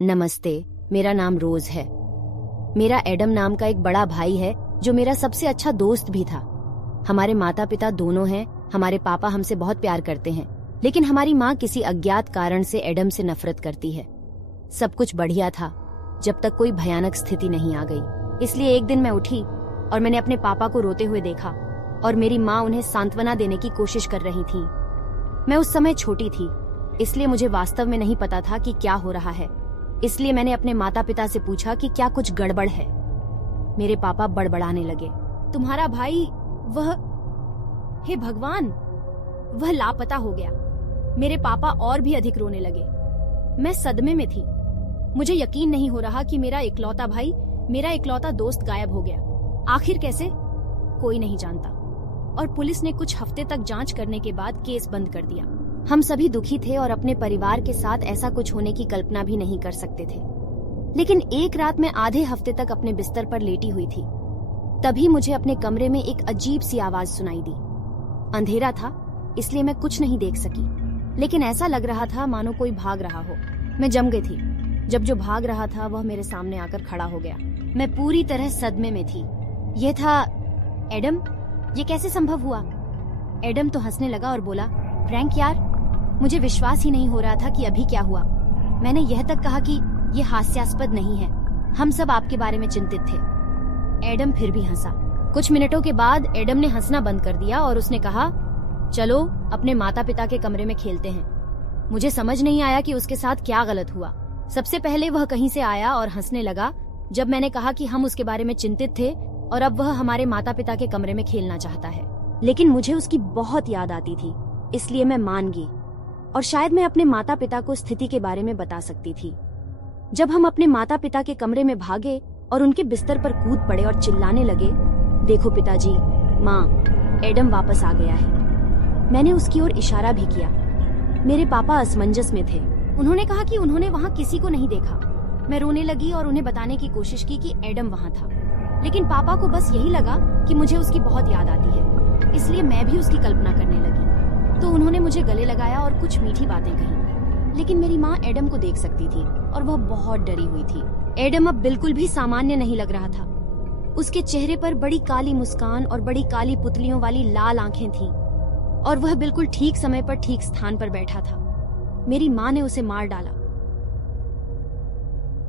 नमस्ते, मेरा नाम रोज है। मेरा एडम नाम का एक बड़ा भाई है जो मेरा सबसे अच्छा दोस्त भी था। हमारे माता पिता दोनों हैं। हमारे पापा हमसे बहुत प्यार करते हैं, लेकिन हमारी माँ किसी अज्ञात कारण से एडम से नफरत करती है। सब कुछ बढ़िया था जब तक कोई भयानक स्थिति नहीं आ गई। इसलिए एक दिन मैं उठी और मैंने अपने पापा को रोते हुए देखा और मेरी माँ उन्हें सांत्वना देने की कोशिश कर रही थी। मैं उस समय छोटी थी, इसलिए मुझे वास्तव में नहीं पता था कि क्या हो रहा है। इसलिए मैंने अपने माता पिता से पूछा कि क्या कुछ गड़बड़ है। मेरे पापा बड़बड़ाने लगे, तुम्हारा भाई वह, हे भगवान, वह लापता हो गया। मेरे पापा और भी अधिक रोने लगे। मैं सदमे में थी। मुझे यकीन नहीं हो रहा कि मेरा इकलौता भाई, मेरा इकलौता दोस्त गायब हो गया। आखिर कैसे, कोई नहीं जानता। और पुलिस ने कुछ हफ्ते तक जांच करने के बाद केस बंद कर दिया। हम सभी दुखी थे और अपने परिवार के साथ ऐसा कुछ होने की कल्पना भी नहीं कर सकते थे। लेकिन एक रात मैं आधे हफ्ते तक अपने बिस्तर पर लेटी हुई थी। तभी मुझे अपने कमरे में एक अजीब सी आवाज सुनाई दी। अंधेरा था, इसलिए मैं कुछ नहीं देख सकी, लेकिन ऐसा लग रहा था मानो कोई भाग रहा हो। मैं जम गई थी जब जो भाग रहा था वह मेरे सामने आकर खड़ा हो गया। मैं पूरी तरह सदमे में थी। यह था एडम। ये कैसे संभव हुआ? एडम तो हंसने लगा और बोला, फ्रैंक यार, मुझे विश्वास ही नहीं हो रहा था कि अभी क्या हुआ। मैंने यह तक कहा कि यह हास्यास्पद नहीं है, हम सब आपके बारे में चिंतित थे। एडम फिर भी हंसा। कुछ मिनटों के बाद एडम ने हंसना बंद कर दिया और उसने कहा, चलो अपने माता पिता के कमरे में खेलते हैं। मुझे समझ नहीं आया कि उसके साथ क्या गलत हुआ। सबसे पहले वह कहीं से आया और हंसने लगा जब मैंने कहा कि हम उसके बारे में चिंतित थे और अब वह हमारे माता पिता के कमरे में खेलना चाहता है। लेकिन मुझे उसकी बहुत याद आती थी, इसलिए मैं मान गई और शायद मैं अपने माता पिता को स्थिति के बारे में बता सकती थी। जब हम अपने माता पिता के कमरे में भागे और उनके बिस्तर पर कूद पड़े और चिल्लाने लगे, देखो पिताजी, माँ, एडम वापस आ गया है। मैंने उसकी ओर इशारा भी किया। मेरे पापा असमंजस में थे। उन्होंने कहा कि उन्होंने वहाँ किसी को नहीं देखा। मैं रोने लगी और उन्हें बताने की कोशिश की कि एडम वहाँ था, लेकिन पापा को बस यही लगा कि मुझे उसकी बहुत याद आती है, इसलिए मैं भी उसकी कल्पना करने लगी। तो उन्होंने मुझे गले लगाया और कुछ मीठी बातें कही। लेकिन मेरी माँ एडम को देख सकती थी और वह बहुत डरी हुई थी। एडम अब बिल्कुल भी सामान्य नहीं लग रहा था। उसके चेहरे पर बड़ी काली मुस्कान और बड़ी काली पुतलियों वाली लाल आंखें थीं और वह बिल्कुल ठीक समय पर ठीक स्थान पर बैठा था। मेरी माँ ने उसे मार डाला